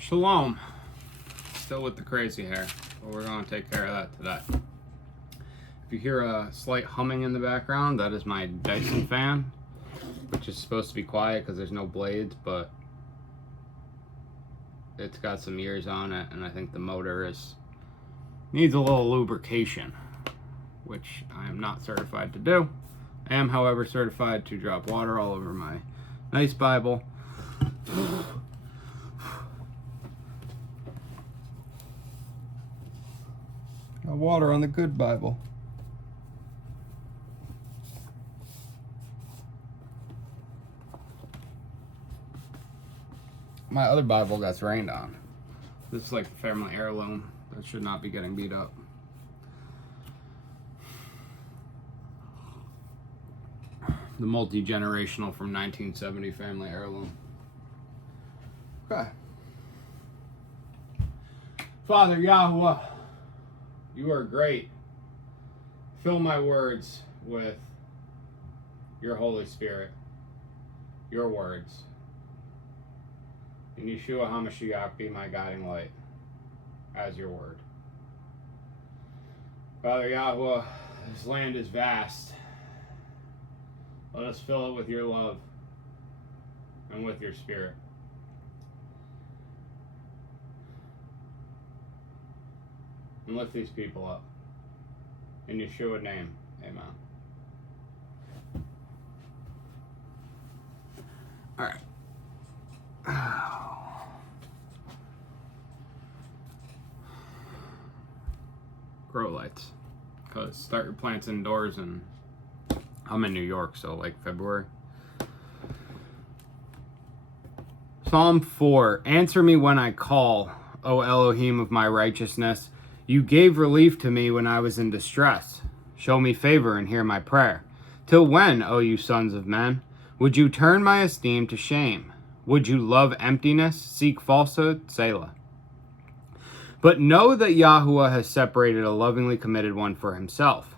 Shalom. Still with the crazy hair, but we're going to take care of that today. If you hear a slight humming in the background, that is my Dyson fan, which is supposed to be quiet because there's no blades, but it's got some ears on it, and I think the motor needs a little lubrication, which I am not certified to do. I am, however, certified to drop water all over my nice Bible. Got water on the good Bible. My other Bible got rained on. This is like the family heirloom that should not be getting beat up. The multi-generational from 1970 family heirloom. Okay. Father Yahweh, you are great. Fill my words with your Holy Spirit, your words. And Yeshua HaMashiach be my guiding light as your word. Father Yahweh, this land is vast. Let us fill it with your love and with your spirit. And lift these people up. In Yeshua's name, amen. All right. Grow lights. Because start your plants indoors, and I'm in New York, so like February. Psalm 4. Answer me when I call, O Elohim of my righteousness. You gave relief to me when I was in distress. Show me favor and hear my prayer. Till when, O you sons of men, would you turn my esteem to shame? Would you love emptiness, seek falsehood? Selah. But know that Yahuwah has separated a lovingly committed one for himself.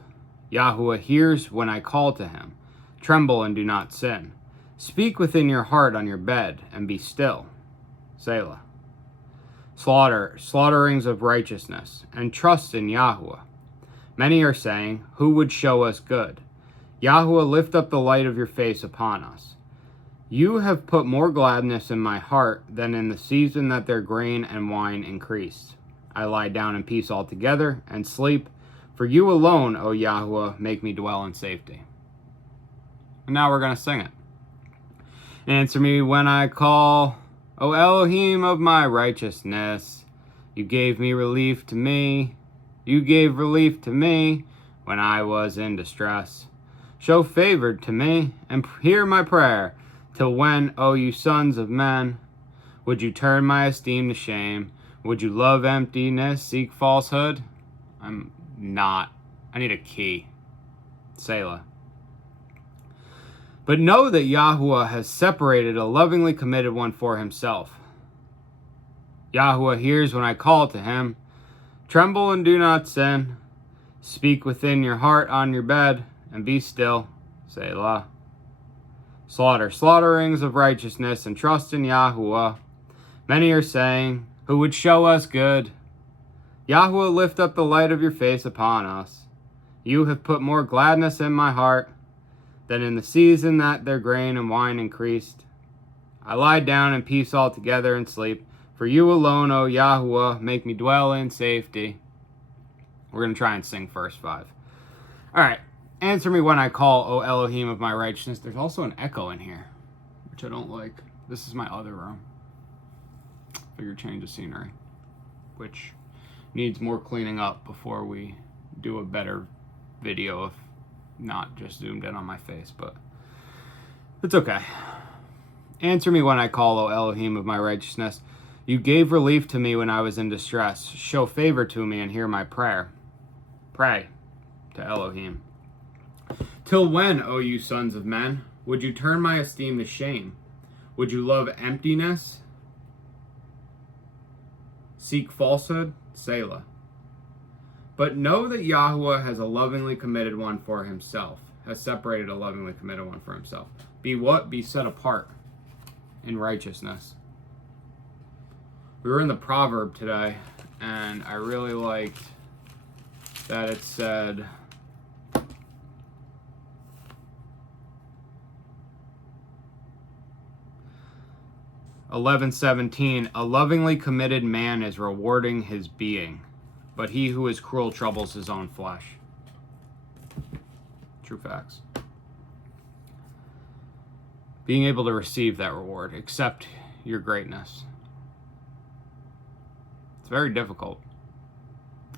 Yahuwah hears when I call to him. Tremble and do not sin. Speak within your heart on your bed, and be still. Selah. Slaughterings of righteousness, and trust in Yahuwah. Many are saying, who would show us good? Yahuwah, lift up the light of your face upon us. You have put more gladness in my heart than in the season that their grain and wine increased. I lie down in peace altogether and sleep. For you alone, O Yahuwah, make me dwell in safety. And now we're going to sing it. Answer me when I call, O Elohim of my righteousness. You gave me relief to me. You gave relief to me when I was in distress. Show favor to me and hear my prayer. Till when, O you sons of men, would you turn my esteem to shame? Would you love emptiness, seek falsehood? I need a key. Selah. But know that Yahuwah has separated a lovingly committed one for himself. Yahuwah hears when I call to him. Tremble and do not sin. Speak within your heart on your bed, and be still. Selah. Slaughterings of righteousness, and trust in Yahuwah. Many are saying, who would show us good? Yahuwah, lift up the light of your face upon us. You have put more gladness in my heart than in the season that their grain and wine increased. I lie down in peace altogether and sleep. For you alone, O Yahuwah, make me dwell in safety. We're going to try and sing verse 5. All right. Answer me when I call, O Elohim of my righteousness. There's also an echo in here, which I don't like. This is my other room. Figure change of scenery, which needs more cleaning up before we do a better video if not just zoomed in on my face, but it's okay. Answer me when I call, O Elohim of my righteousness. You gave relief to me when I was in distress. Show favor to me and hear my prayer. Pray to Elohim. Till when, O you sons of men, would you turn my esteem to shame? Would you love emptiness? Seek falsehood? Selah. But know that Yahuwah has a lovingly committed one for himself, has separated a lovingly committed one for himself. Be what? Be set apart in righteousness. We were in the proverb today, and I really liked that it said, "11:17, a lovingly committed man is rewarding his being, but he who is cruel troubles his own flesh." True facts. Being able to receive that reward, accept your greatness. It's very difficult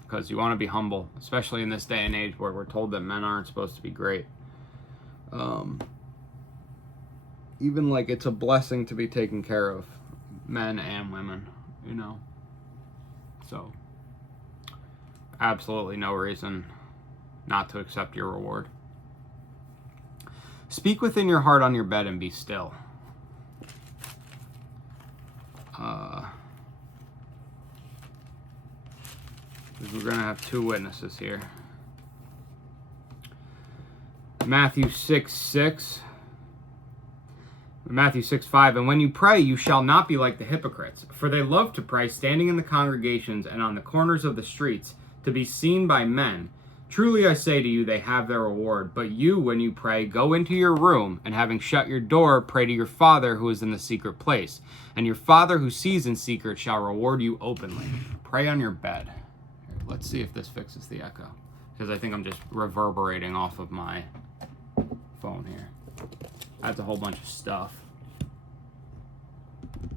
because you want to be humble, especially in this day and age where we're told that men aren't supposed to be great. Even like it's a blessing to be taken care of, men and women, you know. So, absolutely no reason not to accept your reward. Speak within your heart on your bed and be still. We're going to have two witnesses here. Matthew 6:5, and when you pray, you shall not be like the hypocrites, for they love to pray standing in the congregations and on the corners of the streets, to be seen by men. Truly I say to you, they have their reward. But you, when you pray, go into your room, and having shut your door, pray to your Father who is in the secret place. And your Father who sees in secret shall reward you openly. Pray on your bed. Here, let's see if this fixes the echo, because I think I'm just reverberating off of my phone here. That's a whole bunch of stuff.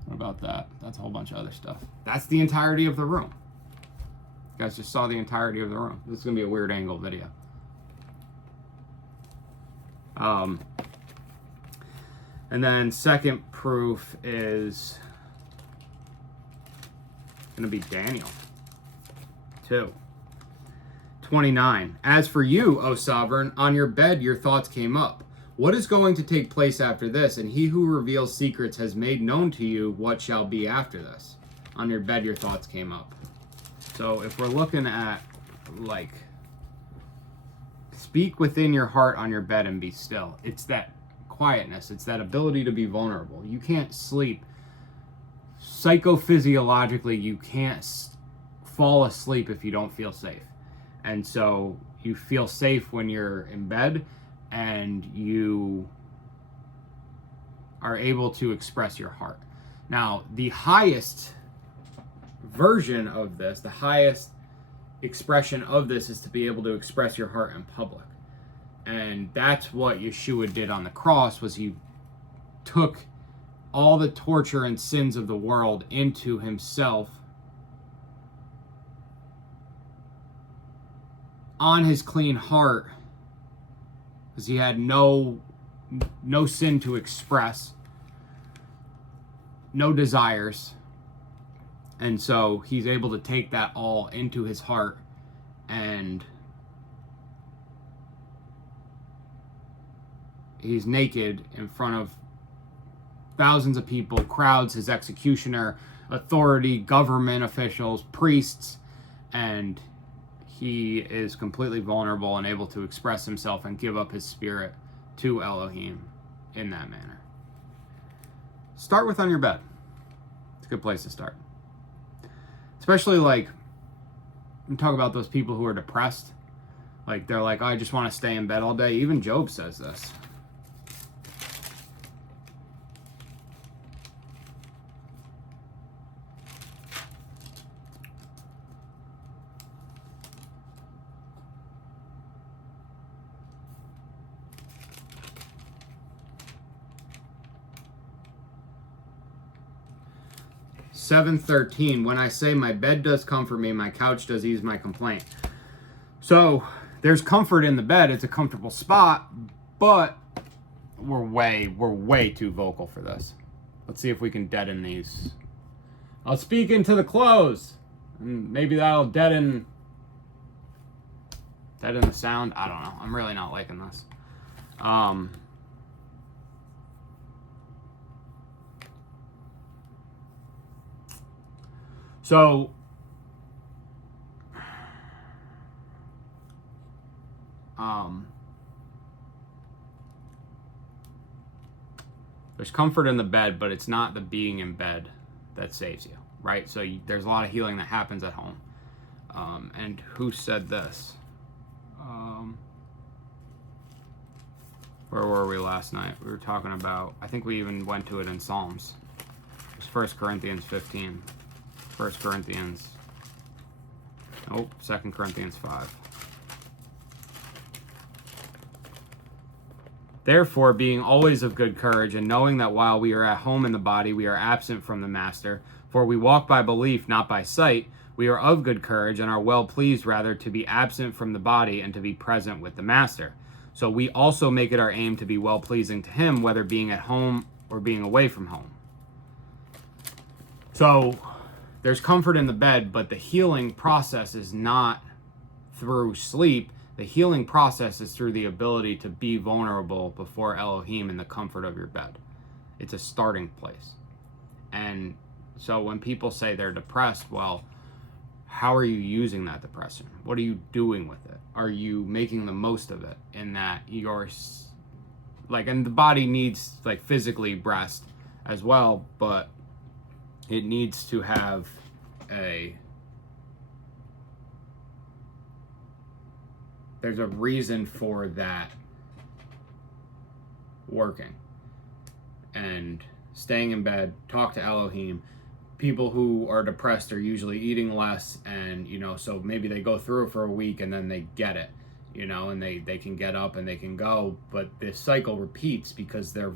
What about that? That's a whole bunch of other stuff. That's the entirety of the room. You guys just saw the entirety of the room. This is going to be a weird angle video. And then second proof is going to be Daniel 2:29. As for you, O sovereign, on your bed your thoughts came up. What is going to take place after this? And he who reveals secrets has made known to you what shall be after this. On your bed your thoughts came up. So if we're looking at, like, speak within your heart on your bed and be still. It's that quietness. It's that ability to be vulnerable. You can't sleep. Psychophysiologically, you can't fall asleep if you don't feel safe. And so you feel safe when you're in bed and you are able to express your heart. Now, the highest version of this, the highest expression of this, is to be able to express your heart in public. And that's what Yeshua did on the cross, was he took all the torture and sins of the world into himself on his clean heart, because he had no sin to express, no desires. And so he's able to take that all into his heart, and he's naked in front of thousands of people, crowds, his executioner, authority, government officials, priests, and he is completely vulnerable and able to express himself and give up his spirit to Elohim in that manner. Start with on your bed. It's a good place to start. Especially, like, I'm talking about those people who are depressed. Like, they're like, oh, I just want to stay in bed all day. Even Job says this. (7:13), when I say my bed does comfort me, my couch does ease my complaint. So there's comfort in the bed. It's a comfortable spot, but we're way too vocal for this. Let's see if we can deaden these. I'll speak into the clothes. Maybe that'll deaden the sound. I don't know. I'm really not liking this. So there's comfort in the bed, but it's not the being in bed that saves you, right? So there's a lot of healing that happens at home. And who said this? Where were we last night? We were talking about, I think we even went to it in Psalms. It was 1 Corinthians 15. 1 Corinthians, nope, 2 Corinthians 5. Therefore, being always of good courage, and knowing that while we are at home in the body, we are absent from the master, for we walk by belief, not by sight, we are of good courage, and are well pleased rather to be absent from the body and to be present with the master. So we also make it our aim to be well pleasing to him, whether being at home or being away from home. So there's comfort in the bed, but the healing process is not through sleep. The healing process is through the ability to be vulnerable before Elohim in the comfort of your bed. It's a starting place. And so when people say they're depressed, well, how are you using that depression? What are you doing with it? Are you making the most of it in that you're like, and the body needs like physically rest as well, but it needs to have there's a reason for that working. And staying in bed, talk to Elohim. People who are depressed are usually eating less, and so maybe they go through it for a week and then they get it, and they can get up and they can go, but this cycle repeats because they're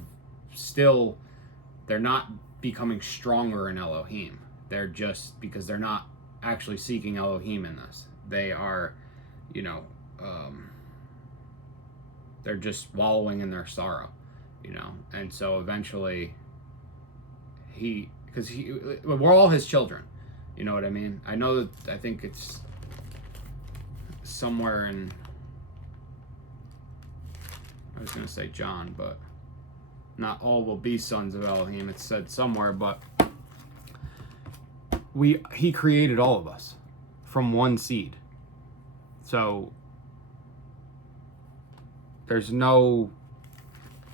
not becoming stronger in Elohim. They're just, because they're not actually seeking Elohim in this. They are, they're just wallowing in their sorrow, and so eventually we're all his children, you know what I mean? I think it's somewhere in, I was going to say John, but not all will be sons of Elohim. It's said somewhere, but he created all of us from one seed. So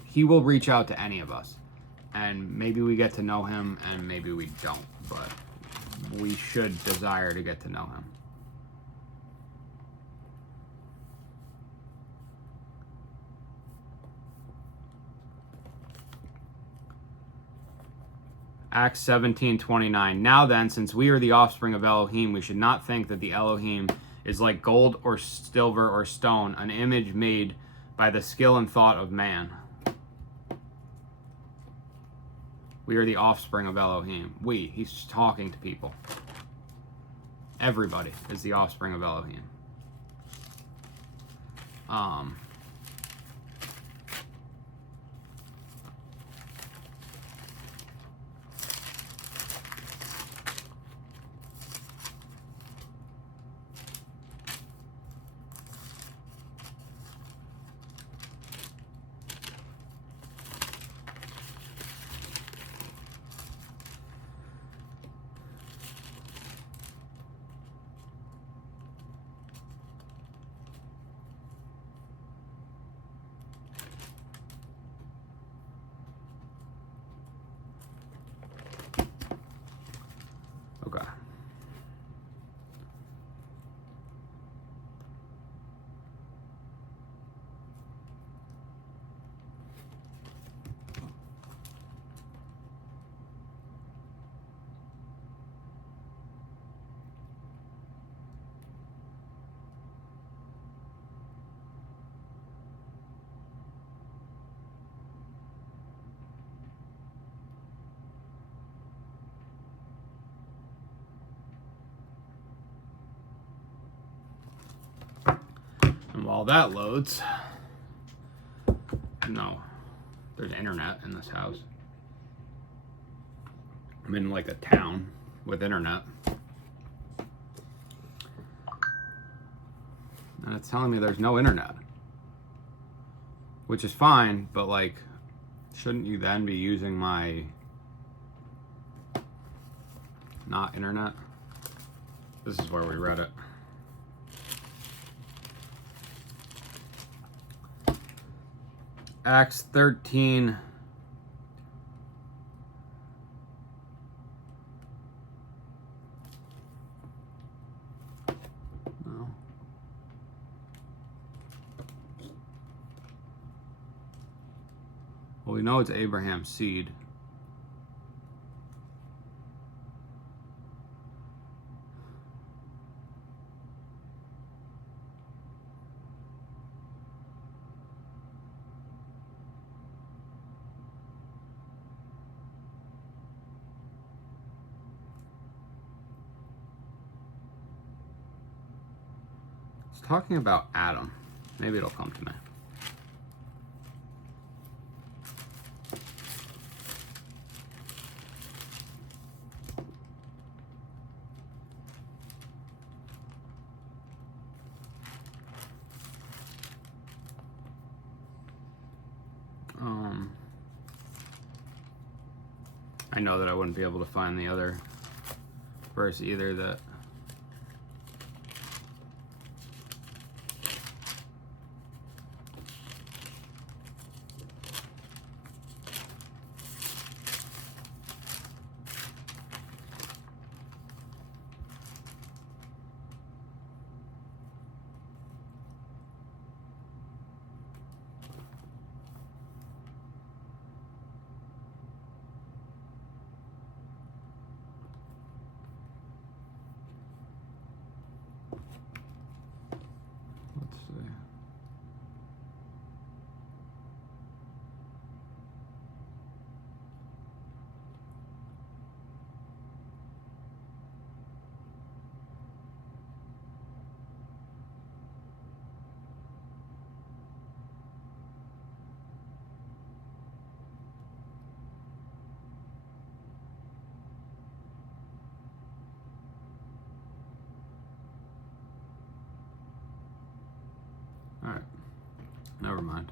he will reach out to any of us. And maybe we get to know him and maybe we don't, but we should desire to get to know him. Acts 17:29. Now then, since we are the offspring of Elohim, we should not think that the Elohim is like gold or silver or stone, an image made by the skill and thought of man. We are the offspring of Elohim. He's talking to people. Everybody is the offspring of Elohim. Okay. And while that loads, no, there's internet in this house. I'm in like a town with internet. And it's telling me there's no internet. Which is fine, but like, shouldn't you then be using my not internet? This is where we read it. Acts 13. we know it's Abraham's seed. It's talking about Adam. Maybe it'll come to me. I know that I wouldn't be able to find the other verse either that Alright, never mind.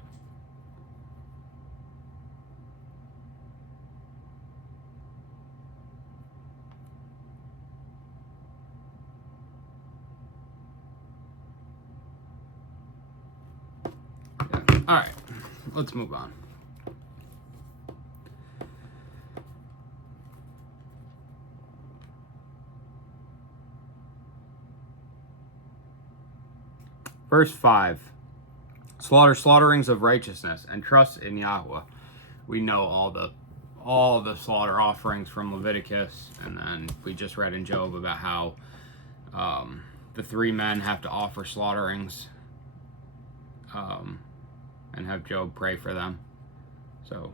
Yeah. Alright, let's move on. Verse 5. Slaughterings of righteousness and trust in Yahweh. We know all the slaughter offerings from Leviticus, and then we just read in Job about how the three men have to offer slaughterings and have Job pray for them. So,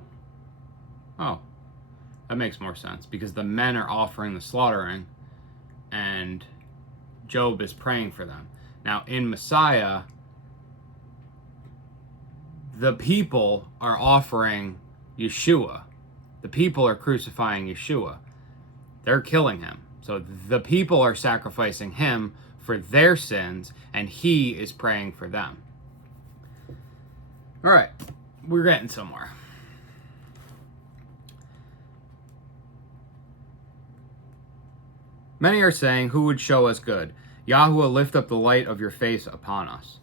that makes more sense, because the men are offering the slaughtering and Job is praying for them. Now, in Messiah, the people are offering Yeshua. The people are crucifying Yeshua. They're killing him. So the people are sacrificing him for their sins, and he is praying for them. All right, we're getting somewhere. Many are saying, who would show us good? Yahweh, lift up the light of your face upon us.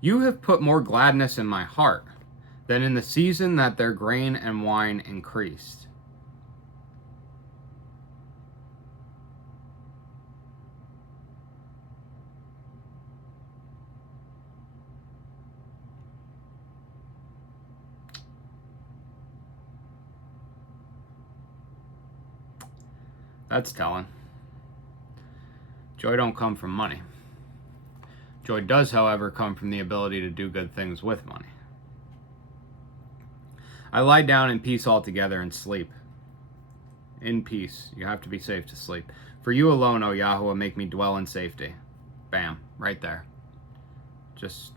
You have put more gladness in my heart than in the season that their grain and wine increased. That's telling. Joy don't come from money. Joy does, however, come from the ability to do good things with money. I lie down in peace altogether and sleep. In peace. You have to be safe to sleep. For you alone, O Yahweh, make me dwell in safety. Bam. Right there. Just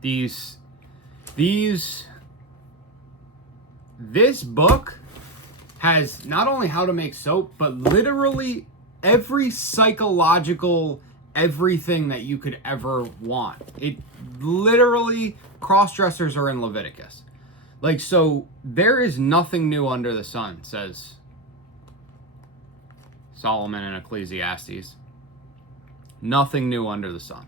this book has not only how to make soap, but literally every psychological everything that you could ever want. It literally, cross-dressers are in Leviticus. Like, so there is nothing new under the sun, says Solomon in Ecclesiastes. Nothing new under the sun.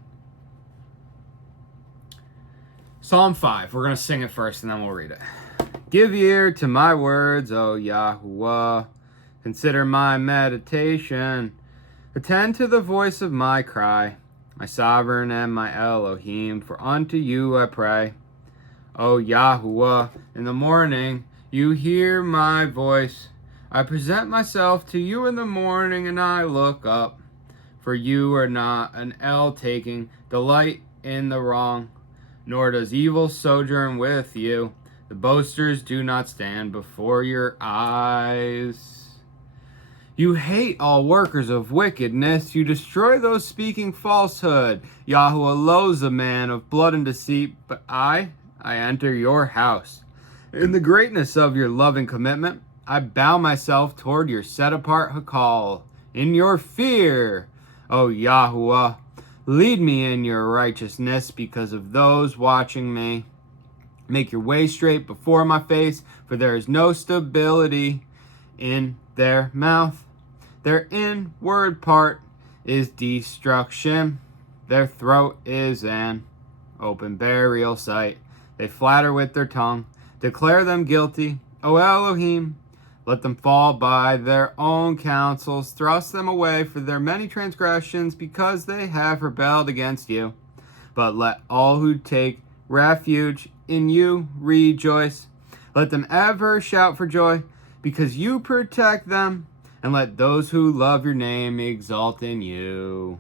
Psalm 5. We're going to sing it first and then we'll read it. Give ear to my words, O Yahuwah. Consider my meditation. Attend to the voice of my cry, my sovereign and my Elohim, for unto you I pray. O Yahuwah, in the morning you hear my voice. I present myself to you in the morning, and I look up. For you are not an El taking delight in the wrong, nor does evil sojourn with you. The boasters do not stand before your eyes. You hate all workers of wickedness. You destroy those speaking falsehood. Yahuwah loathes a man of blood and deceit, but I enter your house. In the greatness of your loving commitment, I bow myself toward your set-apart Hakal. In your fear, O Yahuwah, lead me in your righteousness because of those watching me. Make your way straight before my face, for there is no stability in their mouth. Their inward part is destruction. Their throat is an open burial site. They flatter with their tongue. Declare them guilty, O Elohim. Let them fall by their own counsels. Thrust them away for their many transgressions, because they have rebelled against you. But let all who take refuge in you rejoice. Let them ever shout for joy, because you protect them. And let those who love your name exalt in you.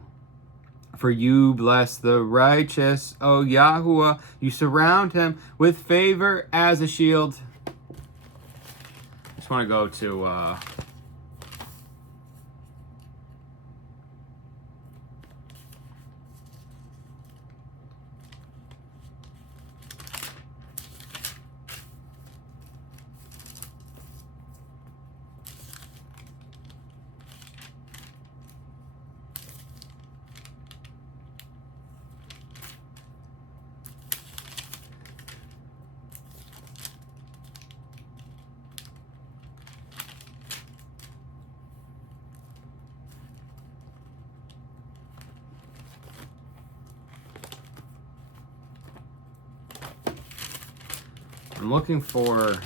For you bless the righteous, O Yahuwah. You surround him with favor as a shield. I just want to go to I'm looking for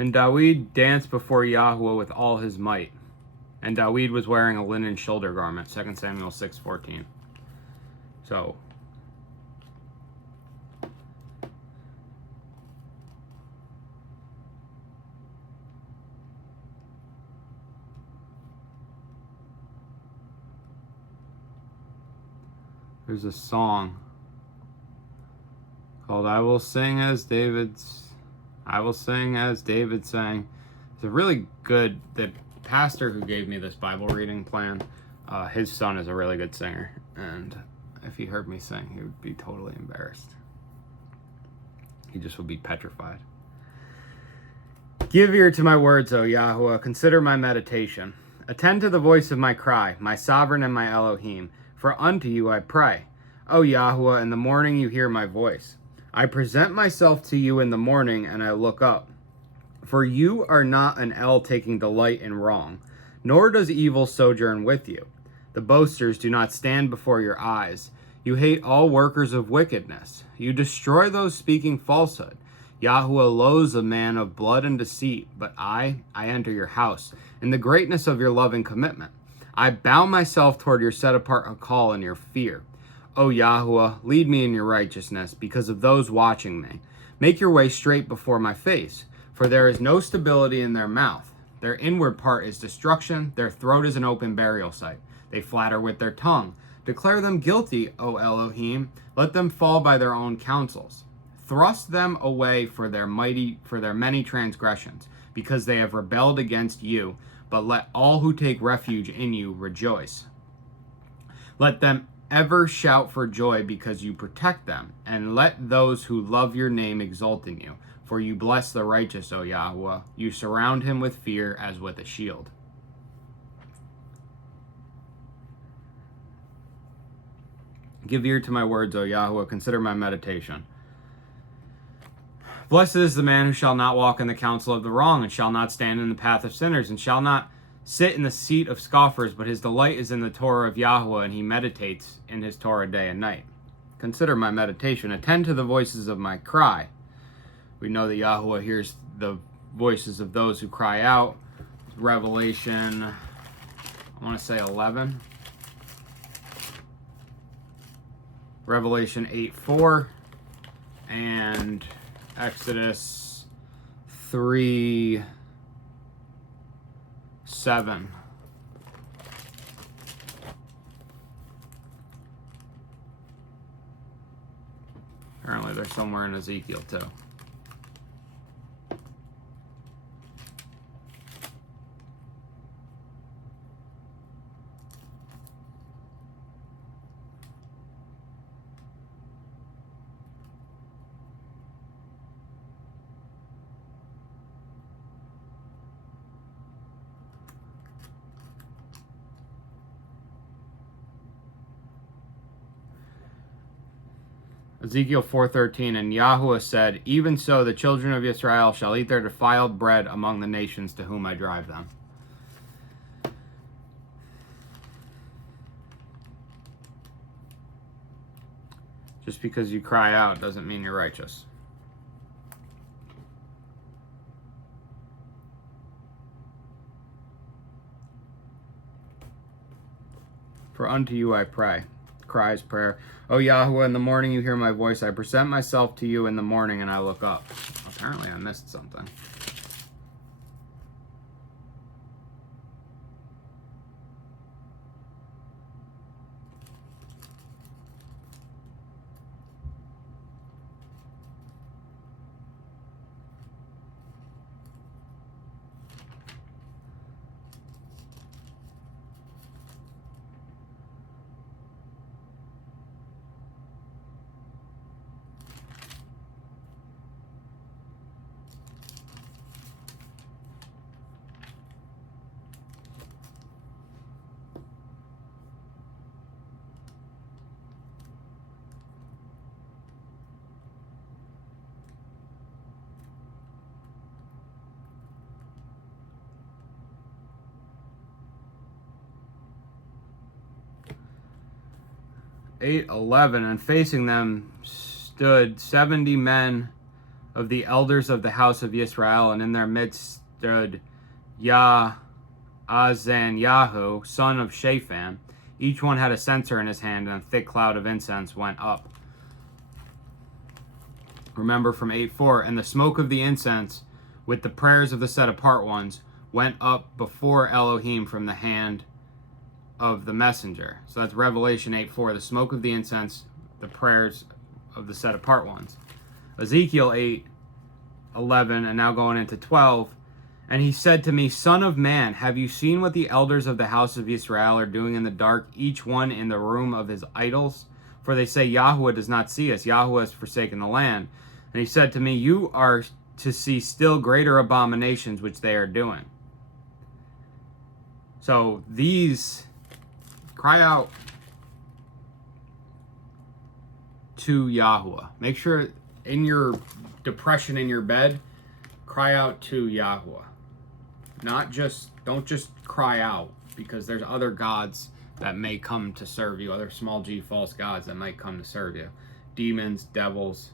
And Dawid danced before Yahuwah with all his might. And Dawid was wearing a linen shoulder garment, 2 Samuel 6:14. So, there's a song called I Will Sing as David sang. It's a really good, the pastor who gave me this Bible reading plan, his son is a really good singer, and if he heard me sing, he would be totally embarrassed. He just would be petrified. Give ear to my words, O Yahuwah, consider my meditation. Attend to the voice of my cry, my sovereign and my Elohim, for unto you I pray. O Yahuwah, in the morning you hear my voice. I present myself to you in the morning, and I look up. For you are not an El taking delight in wrong, nor does evil sojourn with you. The boasters do not stand before your eyes. You hate all workers of wickedness. You destroy those speaking falsehood. Yahuwah loathes a man of blood and deceit, but I enter your house in the greatness of your loving commitment. I bow myself toward your set-apart Hakal in your fear. O Yahuwah, lead me in your righteousness because of those watching me. Make your way straight before my face, for there is no stability in their mouth. Their inward part is destruction. Their throat is an open burial site. They flatter with their tongue. Declare them guilty, O Elohim. Let them fall by their own counsels. Thrust them away for their many transgressions, because they have rebelled against you. But let all who take refuge in you rejoice. Let them ever shout for joy because you protect them, and let those who love your name exult in you. For you bless the righteous, O Yahweh. You surround him with fear as with a shield. Give ear to my words, O Yahweh. Consider my meditation. Blessed is the man who shall not walk in the counsel of the wrong, and shall not stand in the path of sinners, and shall not sit in the seat of scoffers, but his delight is in the Torah of Yahweh, and he meditates in his Torah day and night. Consider my meditation. Attend to the voices of my cry. We know that Yahweh hears the voices of those who cry out. Revelation, I want to say 11. Revelation 8:4 and Exodus 3:7. Apparently they're somewhere in Ezekiel too. Ezekiel 4:13, and Yahweh said, even so the children of Israel shall eat their defiled bread among the nations to whom I drive them. Just because you cry out doesn't mean you're righteous. For unto you I pray. Cries prayer. O Yahweh, in the morning you hear my voice. I present myself to you in the morning and I look up. Apparently I missed something. Eight 11, and facing them stood 70 men of the elders of the house of Israel, and in their midst stood Yaazaniah, son of Shaphan. Each one had a censer in his hand, and a thick cloud of incense went up. Remember from 8:4, and the smoke of the incense with the prayers of the set apart ones went up before Elohim from the hand of the messenger. So that's Revelation 8:4, the smoke of the incense, the prayers of the set apart ones. Ezekiel 8:11, and now going into 12, and he said to me, Son of man, have you seen what the elders of the house of Israel are doing in the dark, each one in the room of his idols? For they say, Yahweh does not see us, Yahweh has forsaken the land. And he said to me, you are to see still greater abominations which they are doing. So these cry out to Yahweh. Make sure in your depression in your bed, cry out to Yahweh. Don't just cry out, because there's other gods that may come to serve you, other small g false gods that might come to serve you. Demons, devils.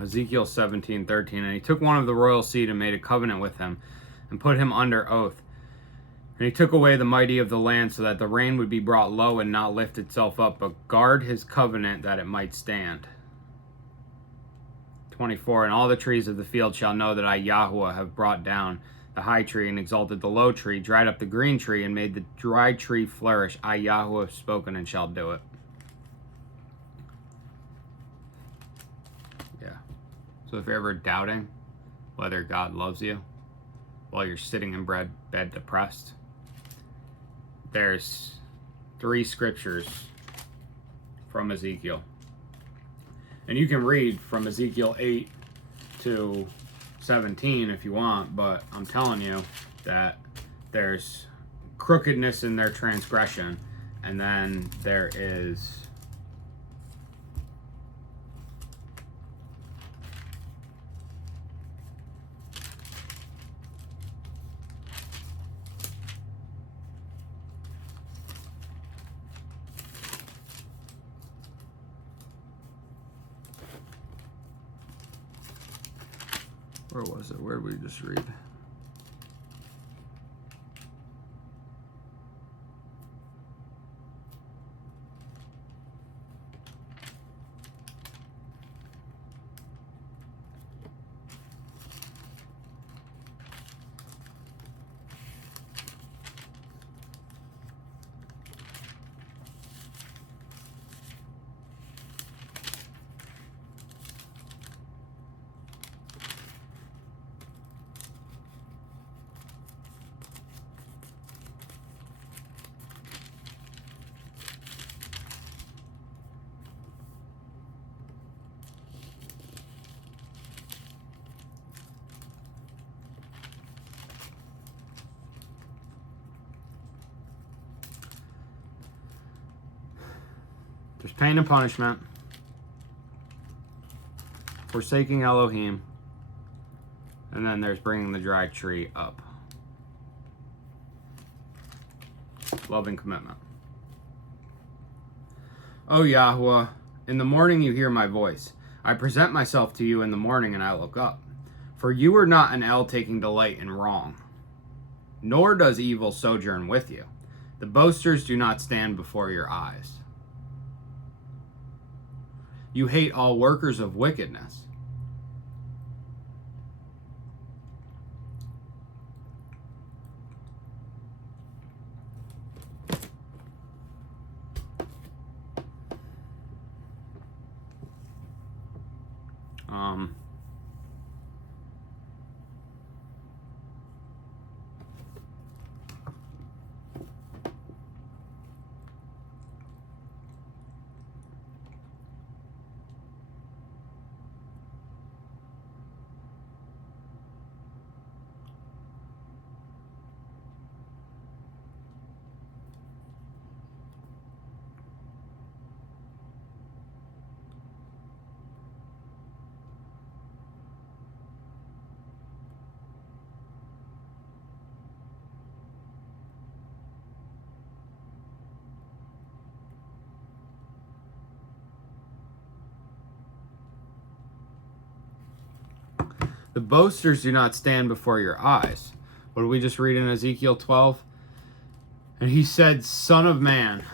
Ezekiel 17:13. And he took one of the royal seed and made a covenant with him and put him under oath. And he took away the mighty of the land so that the rain would be brought low and not lift itself up, but guard his covenant that it might stand. 24. And all the trees of the field shall know that I, Yahuwah, have brought down the high tree and exalted the low tree, dried up the green tree, and made the dry tree flourish. I, Yahuwah, have spoken and shall do it. Yeah. So if you're ever doubting whether God loves you while you're sitting in bed depressed, there's 3 scriptures from Ezekiel. And you can read from Ezekiel 8 to 17 if you want, but I'm telling you that there's crookedness in their transgression, and then there is where was it? Where did we just read? There's pain and punishment, forsaking Elohim, and then there's bringing the dry tree up. Loving commitment. O Yahuwah, in the morning you hear my voice. I present myself to you in the morning and I look up. For you are not an El taking delight in wrong, nor does evil sojourn with you. The boasters do not stand before your eyes. You hate all workers of wickedness. The boasters do not stand before your eyes. What did we just read in Ezekiel 12? And he said, Son of man,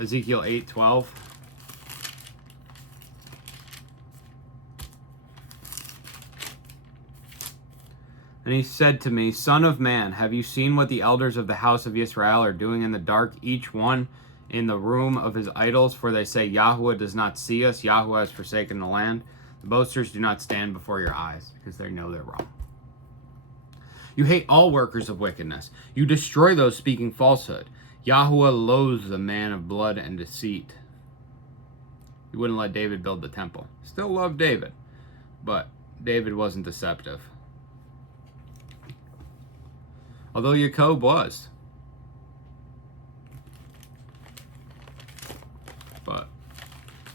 Ezekiel 8:12. And he said to me, Son of man, have you seen what the elders of the house of Israel are doing in the dark, each one in the room of his idols? For they say, Yahuwah does not see us, Yahuwah has forsaken the land. The boasters do not stand before your eyes, because they know they're wrong. You hate all workers of wickedness. You destroy those speaking falsehood. Yahuwah loathes the man of blood and deceit. He wouldn't let David build the temple. Still loved David, but David wasn't deceptive. Although Jacob was. But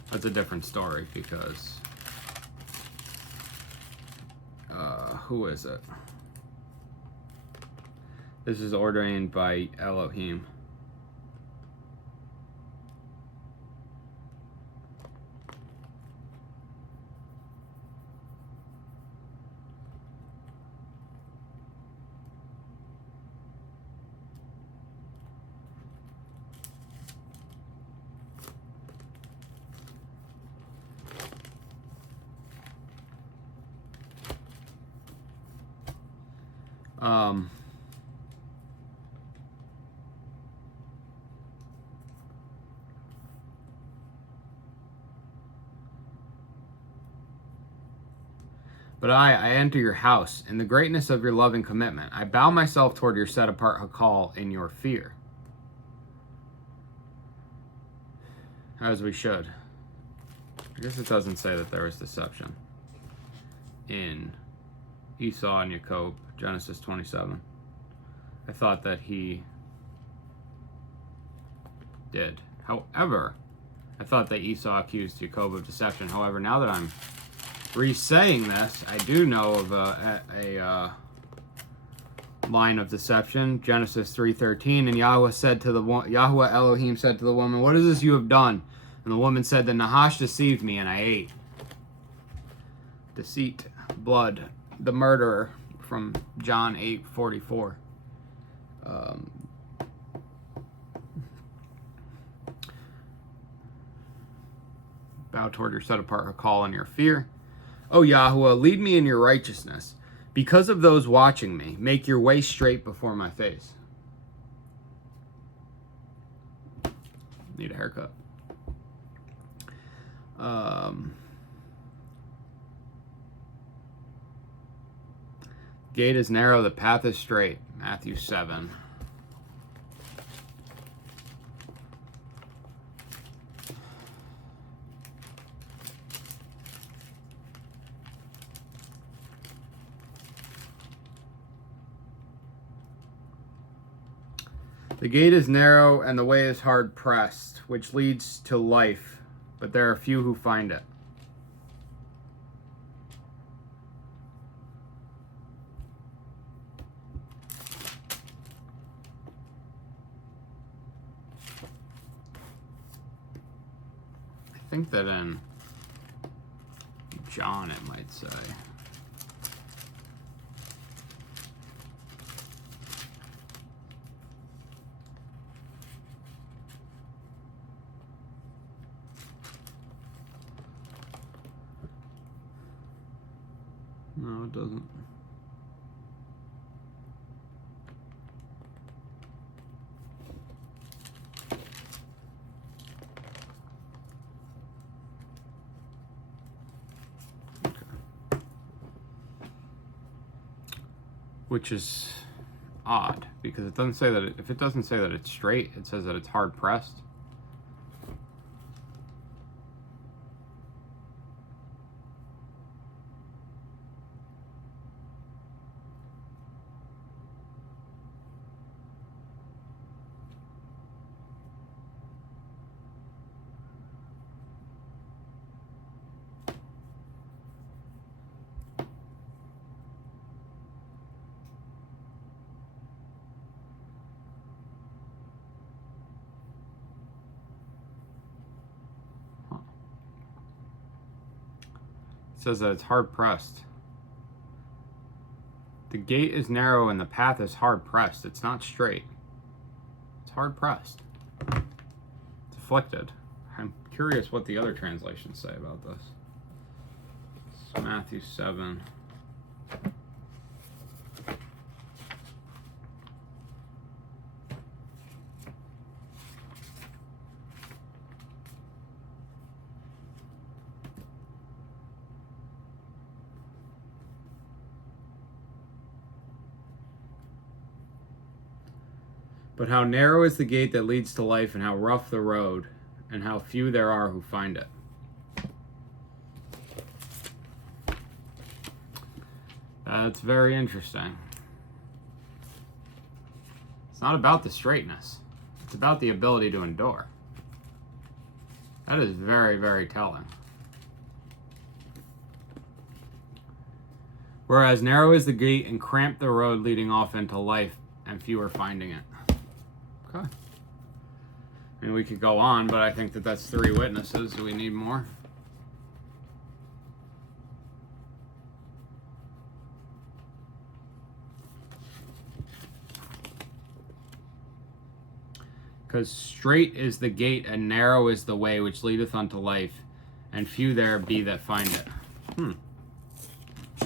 that's a different story because who is it? This is ordained by Elohim. But I enter your house in the greatness of your loving commitment. I bow myself toward your set-apart Hakal in your fear. As we should. I guess it doesn't say that there was deception in Esau and Jacob, Genesis 27. I thought that he did. However, I thought that Esau accused Jacob of deception. However, now that I'm re-saying this, I do know of a line of deception, Genesis 3:13, and Yahweh Elohim said to the woman, "What is this you have done?" And the woman said, "The Nahash deceived me, and I ate." Deceit, blood, the murderer, from John 8:44. Bow toward your set-apart Hakal in your fear. O Yahweh, lead me in your righteousness. Because of those watching me, make your way straight before my face. Need a haircut. Gate is narrow, the path is straight. Matthew 7. The gate is narrow and the way is hard pressed, which leads to life, but there are few who find it. I think that in John it might say. No, it doesn't. Okay. Which is odd, because it doesn't say that if it doesn't say that it's straight, it says that it's hard pressed. It says that it's hard pressed. The gate is narrow and the path is hard pressed. It's not straight. It's hard pressed. It's afflicted. I'm curious what the other translations say about this. It's Matthew 7. But how narrow is the gate that leads to life, and how rough the road, and how few there are who find it. That's very interesting. It's not about the straightness. It's about the ability to endure. That is very, very telling. Whereas narrow is the gate and cramped the road leading off into life, and few are finding it. Okay. I mean, we could go on, but I think that that's 3 witnesses. Do we need more? Because straight is the gate and narrow is the way which leadeth unto life, and few there be that find it.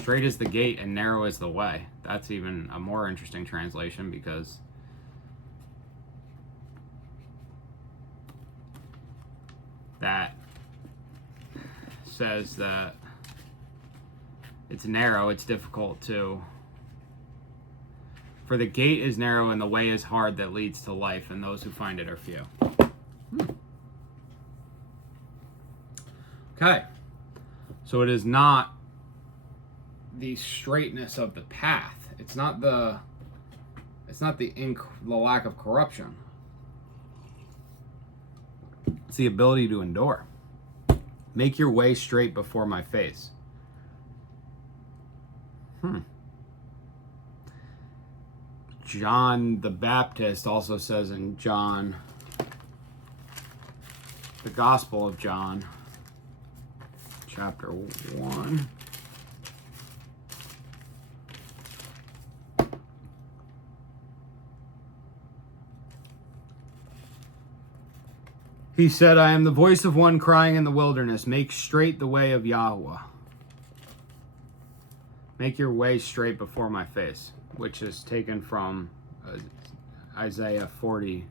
Straight is the gate and narrow is the way. That's even a more interesting translation, because that says that it's narrow, it's difficult to. For the gate is narrow and the way is hard that leads to life, and those who find it are few. Okay. So it is not the straightness of the path. It's not the lack of corruption. It's the ability to endure. Make your way straight before my face. John the Baptist also says in John, the Gospel of John, chapter 1. He said, I am the voice of one crying in the wilderness, make straight the way of Yahweh. Make your way straight before my face, which is taken from Isaiah 43.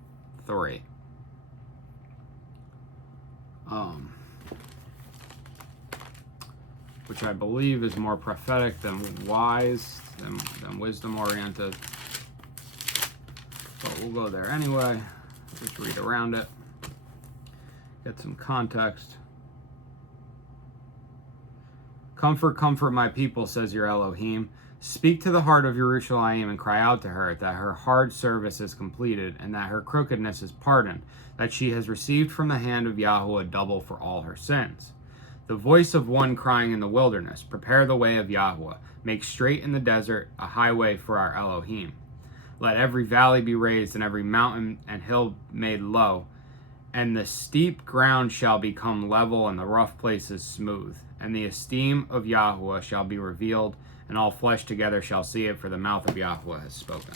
Which I believe is more prophetic than wise, than wisdom oriented. But we'll go there anyway. Just read around it. Get some context. Comfort, comfort my people, says your Elohim. Speak to the heart of Jerusalem and cry out to her that her hard service is completed and that her crookedness is pardoned, that she has received from the hand of Yahweh double for all her sins. The voice of one crying in the wilderness, prepare the way of Yahweh, make straight in the desert a highway for our Elohim. Let every valley be raised and every mountain and hill made low, and the steep ground shall become level and the rough places smooth. And the esteem of Yahweh shall be revealed, and all flesh together shall see it, for the mouth of Yahweh has spoken.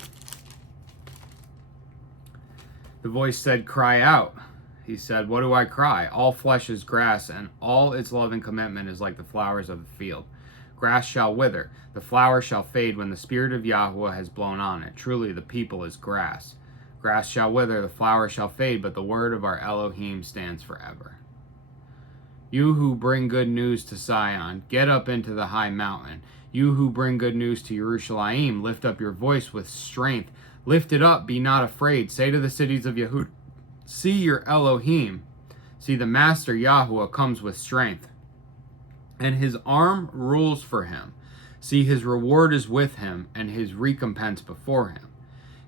The voice said, cry out. He said, what do I cry? All flesh is grass, and all its loving commitment is like the flowers of the field. Grass shall wither, the flower shall fade when the spirit of Yahweh has blown on it. Truly the people is grass. Grass shall wither, the flower shall fade, but the word of our Elohim stands forever. You who bring good news to Zion, get up into the high mountain. You who bring good news to Jerusalem, lift up your voice with strength. Lift it up, be not afraid. Say to the cities of Yehudah, see your Elohim. See, the Master Yahweh comes with strength, and his arm rules for him. See, his reward is with him, and his recompense before him.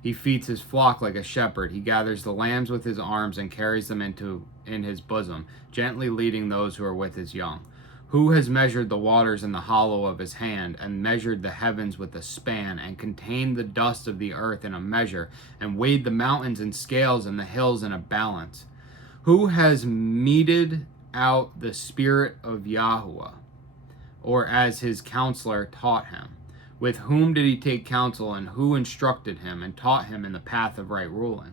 He feeds his flock like a shepherd. He gathers the lambs with his arms and carries them in his bosom, gently leading those who are with his young. Who has measured the waters in the hollow of his hand, and measured the heavens with a span, and contained the dust of the earth in a measure, and weighed the mountains in scales and the hills in a balance? Who has meted out the spirit of Yahweh, or as his counselor taught him? With whom did he take counsel, and who instructed him, and taught him in the path of right ruling?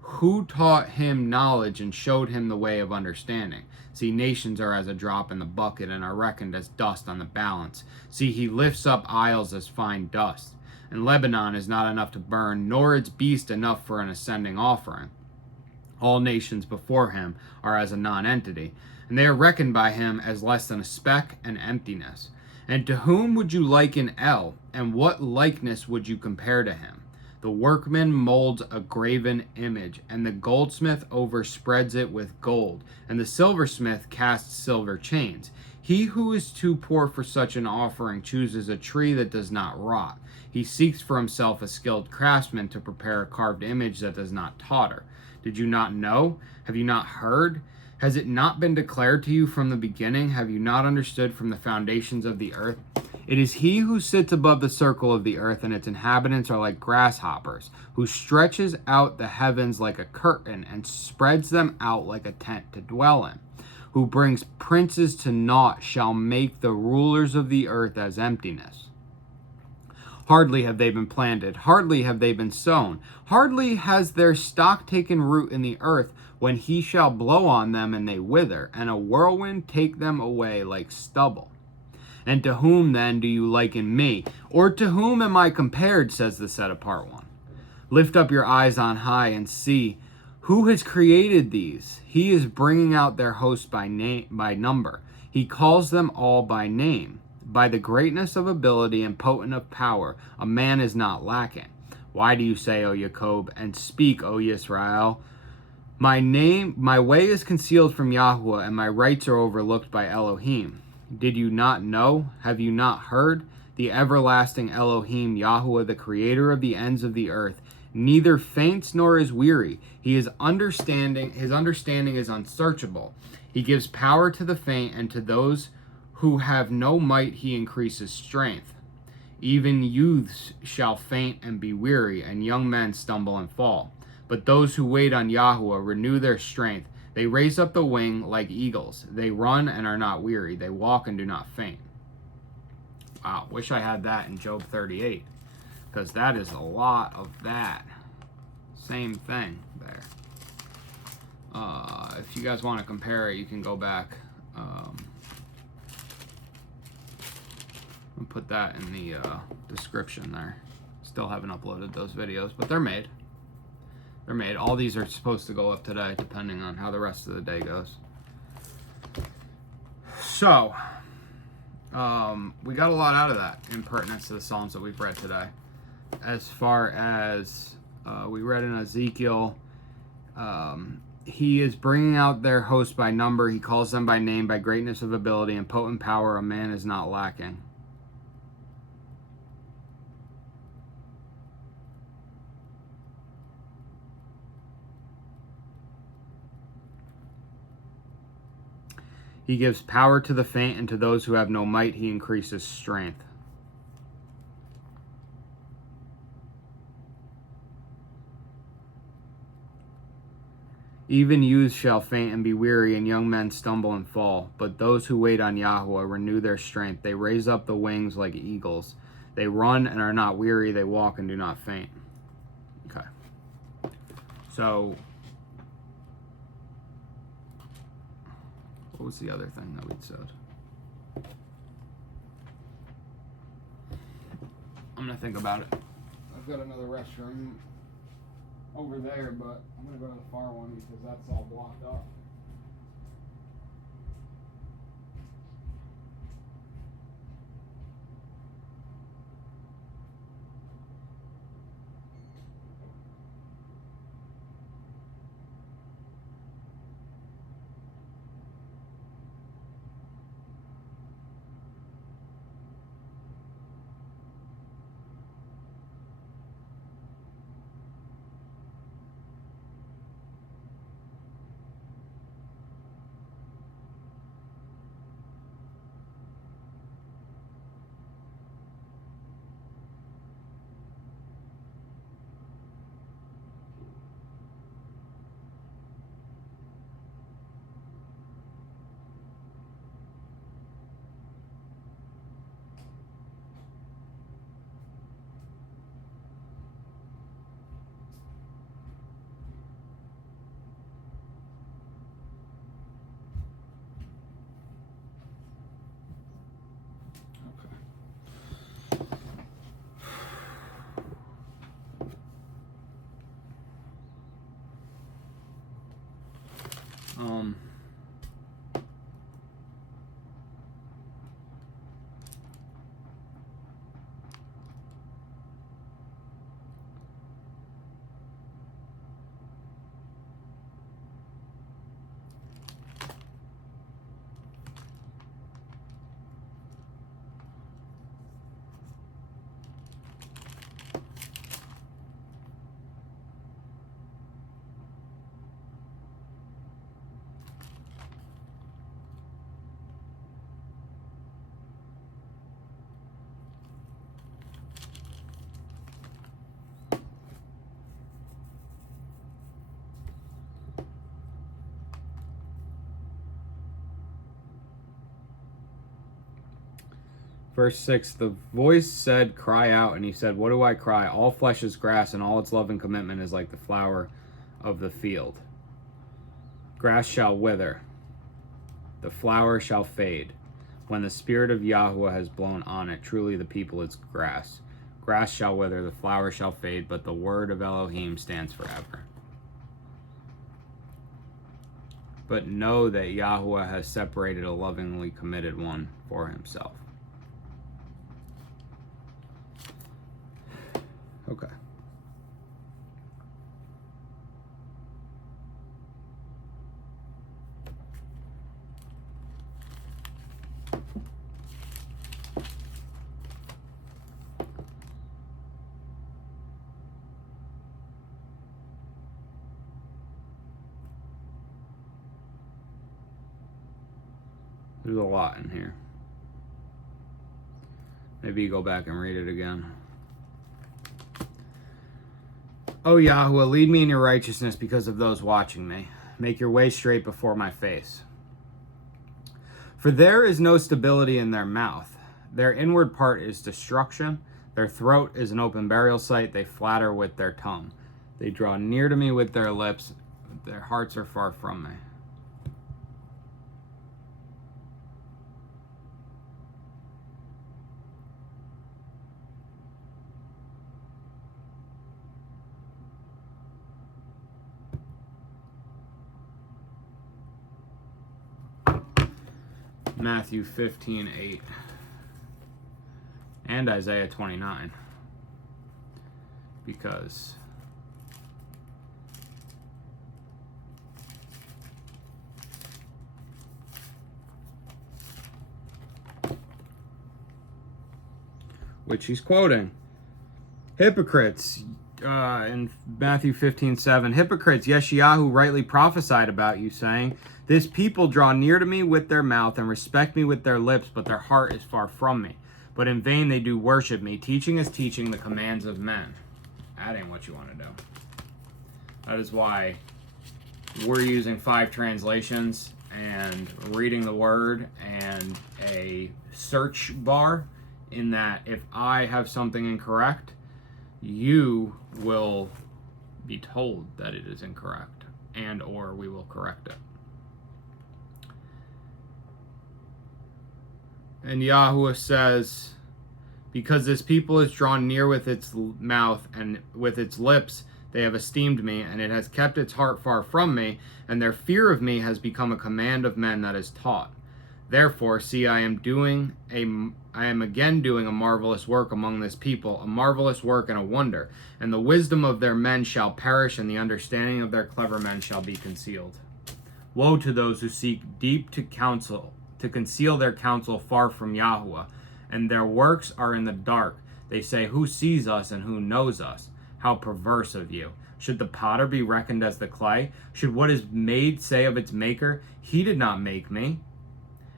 Who taught him knowledge, and showed him the way of understanding? See, nations are as a drop in the bucket, and are reckoned as dust on the balance. See, he lifts up isles as fine dust. And Lebanon is not enough to burn, nor its beast enough for an ascending offering. All nations before him are as a nonentity, and they are reckoned by him as less than a speck and emptiness. And to whom would you liken El, and what likeness would you compare to him? The workman molds a graven image, and the goldsmith overspreads it with gold, and the silversmith casts silver chains. He who is too poor for such an offering chooses a tree that does not rot. He seeks for himself a skilled craftsman to prepare a carved image that does not totter. Did you not know? Have you not heard? Has it not been declared to you from the beginning? Have you not understood from the foundations of the earth? It is he who sits above the circle of the earth, and its inhabitants are like grasshoppers, who stretches out the heavens like a curtain, and spreads them out like a tent to dwell in. Who brings princes to naught shall make the rulers of the earth as emptiness. Hardly have they been planted, hardly have they been sown, hardly has their stock taken root in the earth, when he shall blow on them and they wither, and a whirlwind take them away like stubble. And to whom then do you liken me? Or to whom am I compared, says the set-apart one. Lift up your eyes on high and see, who has created these? He is bringing out their host by number. He calls them all by name. By the greatness of ability and potent of power, a man is not lacking. Why do you say, O Jacob, and speak, O Yisrael? My way is concealed from Yahuwah, and my rights are overlooked by Elohim. Did you not know? Have you not heard? The everlasting Elohim, Yahuwah, the creator of the ends of the earth, neither faints nor is weary. His understanding is unsearchable. He gives power to the faint, and to those who have no might he increases strength. Even youths shall faint and be weary, and young men stumble and fall. But those who wait on Yahuwah renew their strength. They raise up the wing like eagles. They run and are not weary. They walk and do not faint. Wow, wish I had that in Job 38, because that is a lot of that. Same thing there. If you guys want to compare it, you can go back. I'll put that in the description there. Still haven't uploaded those videos, but they're made. They're made. All these are supposed to go up today, depending on how the rest of the day goes. So, we got a lot out of that in pertinence to the Psalms that we've read today. As far as we read in Ezekiel, he is bringing out their host by number. He calls them by name, by greatness of ability and potent power. A man is not lacking. He gives power to the faint, and to those who have no might, he increases strength. Even youths shall faint and be weary, and young men stumble and fall. But those who wait on Yahuwah renew their strength. They raise up the wings like eagles. They run and are not weary. They walk and do not faint. Okay. So, what was the other thing that we'd said? I'm going to think about it. I've got another restroom over there, but I'm going to go to the far one because that's all blocked up. Verse 6, the voice said, cry out, and he said, what do I cry? All flesh is grass, and all its love and commitment is like the flower of the field. Grass shall wither, the flower shall fade. When the spirit of Yahuwah has blown on it, truly the people is grass. Grass shall wither, the flower shall fade, but the word of Elohim stands forever. But know that Yahuwah has separated a lovingly committed one for himself. Okay. There's a lot in here. Maybe you go back and read it again. O Yahuwah, lead me in your righteousness because of those watching me. Make your way straight before my face. For there is no stability in their mouth. Their inward part is destruction. Their throat is an open burial site. They flatter with their tongue. They draw near to me with their lips. Their hearts are far from me. Matthew 15:8 and Isaiah 29, because which he's quoting. Hypocrites, in Matthew 15:7, hypocrites, Yeshayahu rightly prophesied about you, saying, this people draw near to me with their mouth and respect me with their lips, but their heart is far from me. But in vain they do worship me. Teaching is teaching the commands of men. That ain't what you want to do. That is why we're using 5 translations and reading the word and a search bar, in that if I have something incorrect, you will be told that it is incorrect, and or we will correct it. And Yahuwah says, because this people is drawn near with its mouth and with its lips, they have esteemed me, and it has kept its heart far from me, and their fear of me has become a command of men that is taught. Therefore, see, I am again doing a marvelous work among this people, a marvelous work and a wonder, and the wisdom of their men shall perish, and the understanding of their clever men shall be concealed. Woe to those who seek deep to conceal their counsel far from Yahuwah, and their works are in the dark. They say, who sees us and who knows us? How perverse of you. Should the potter be reckoned as the clay? Should what is made say of its maker, he did not make me?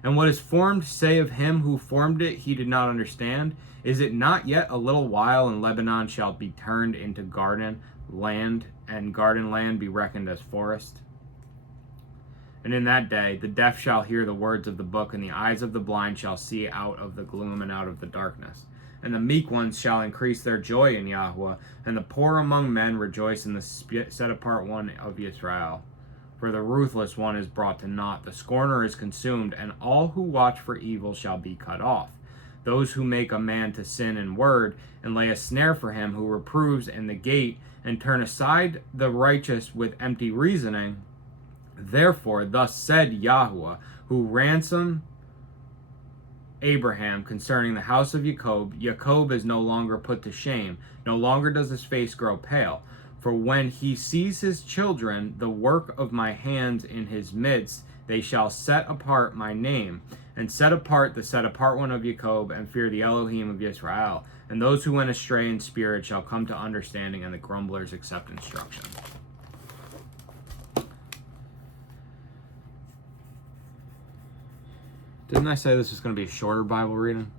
And what is formed say of him who formed it, he did not understand? Is it not yet a little while, and Lebanon shall be turned into garden land, and garden land be reckoned as forest? And in that day, the deaf shall hear the words of the book, and the eyes of the blind shall see out of the gloom and out of the darkness. And the meek ones shall increase their joy in Yahuwah, and the poor among men rejoice in the set-apart one of Israel. For the ruthless one is brought to naught, the scorner is consumed, and all who watch for evil shall be cut off. Those who make a man to sin in word, and lay a snare for him who reproves in the gate, and turn aside the righteous with empty reasoning. Therefore, thus said Yahuwah, who ransomed Abraham concerning the house of Jacob, Jacob is no longer put to shame, no longer does his face grow pale. For when he sees his children, the work of my hands in his midst, they shall set apart my name, and set apart the set apart one of Jacob, and fear the Elohim of Israel. And those who went astray in spirit shall come to understanding, and the grumblers accept instruction. Didn't I say this was going to be a shorter Bible reading?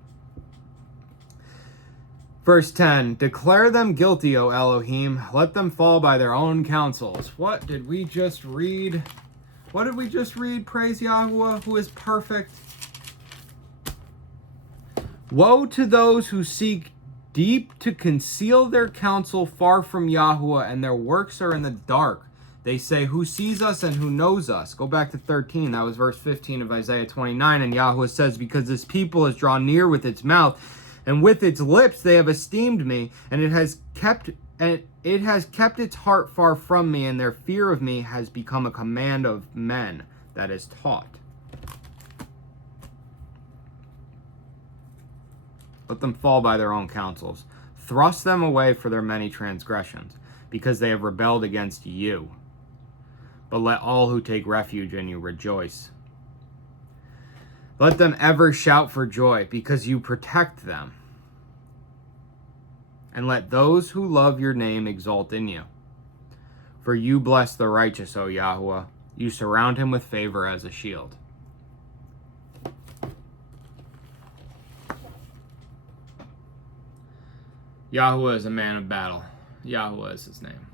Verse 10, declare them guilty, O Elohim. Let them fall by their own counsels. What did we just read? What did we just read? Praise Yahuwah, who is perfect. Woe to those who seek deep to conceal their counsel far from Yahuwah, and their works are in the dark. They say, who sees us and who knows us? Go back to 13. That was verse 15 of Isaiah 29. And Yahweh says, because this people has drawn near with its mouth, and with its lips they have esteemed me, and it has kept its heart far from me, and their fear of me has become a command of men that is taught. Let them fall by their own counsels. Thrust them away for their many transgressions, because they have rebelled against you. But let all who take refuge in you rejoice. Let them ever shout for joy, because you protect them. And let those who love your name exult in you. For you bless the righteous, O Yahweh. You surround him with favor as a shield. Yahweh is a man of battle. Yahweh is his name.